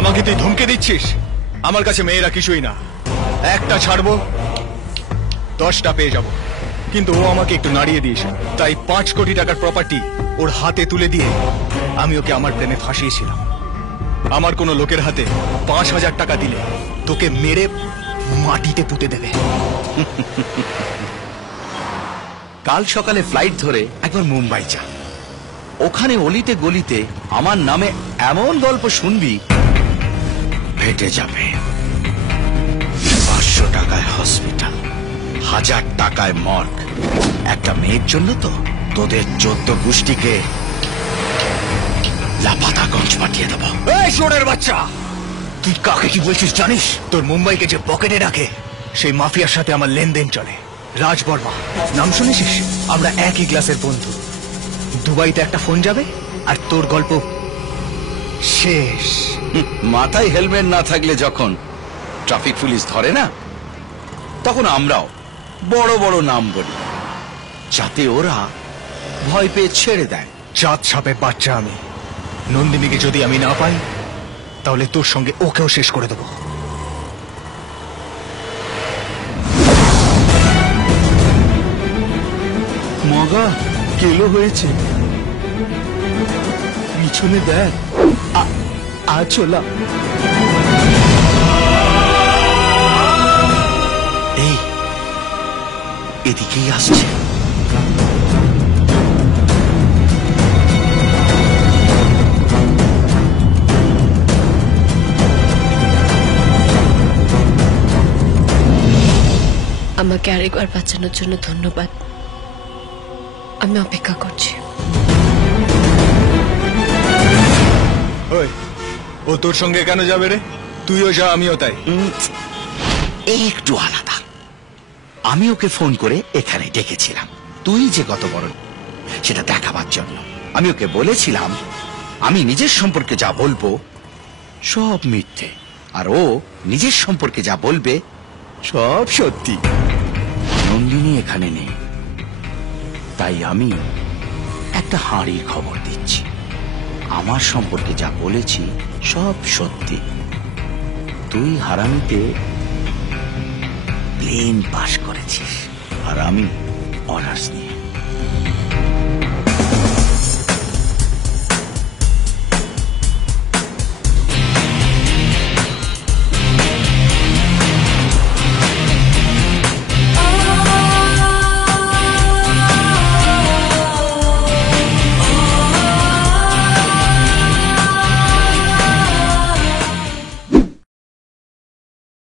আমাকে তুই ধমকে দিচ্ছিস? আমার কাছে মেয়েরা কিছুই না, একটা ছাড়বো 10টা পেয়ে যাব, কিন্তু ও আমাকে একটু নাড়িয়ে দিয়েছে, তাই 5 কোটি টাকার প্রপার্টি ওর হাতে তুলে দিয়ে আমি ওকে আমার প্রেমে ফাঁসিয়েছিলাম। আমার কোনো লোকের হাতে 5,000 টাকা দিলে তোকে মেরে মাটিতে পুঁতে দেবে। কাল সকালে ফ্লাইট ধরে একবার মুম্বাই যা, ওখানে অলিতে গলিতে আমার নামে এমন গল্প শুনবি ফেটে যাবে। 500 টাকায় হসপিটাল, 1000 টাকায় মর্গ, একটা মেয়ের জন্য তো তোদের 14 গোষ্ঠীকে লাপাতাগঞ্জ পাঠিয়ে দেবো। এই শোনের বাচ্চা, তুই কাকে কি বলছিস জানিস? তোর মুম্বাইকে যে পকেটে রাখে সেই মাফিয়ার সাথে আমার লেনদেন চলে। রাজ বর্মা নাম শুনেছিস? আমরা একই ক্লাসের বন্ধু। দুবাইতে একটা ফোন যাবে আর তোর গল্প শেষ। মাথায় হেলমেট না থাকলে যখন ট্রাফিক পুলিশ ধরে না, তখন আমরাও বড় বড় নাম বলি, যাতে ওরা ভয় পেয়ে ছেড়ে দেয়। চাঁদ সাপের বাচ্চা আমি। নন্দিনীকে যদি আমি না পাই তাহলে তোর সঙ্গে ওকেও শেষ করে দেবো। মগা কেলো হয়েছে, পিছনে দেখ, আছোলা। এই এদিকেই আসছে। আমাকে আরেকবার বাঁচানোর জন্য ধন্যবাদ। আমি অপেক্ষা করছি। ওই, ও তোর সঙ্গে কেন যাবে রে? তুইও যা, আমিও তাই। একটু আলাদা। আমি ওকে ফোন করে এখানে ডেকেছিলাম, তুই যে কত বড় সেটা দেখাবার জন্য। আমি ওকে বলেছিলাম আমি নিজের সম্পর্কে যা বলবো সব মিথ্যে, আর ও নিজের সম্পর্কে যা বলবে সব সত্যি। নন্দিনী এখানে নেই, তাই আমি একটা হাঁড়ির খবর দিচ্ছি। আমার সম্পর্কে যা বলেছি সব সত্যি। তুই হারামিতে প্লেন পাস করেছিস আর আমি অনার্স নিয়ে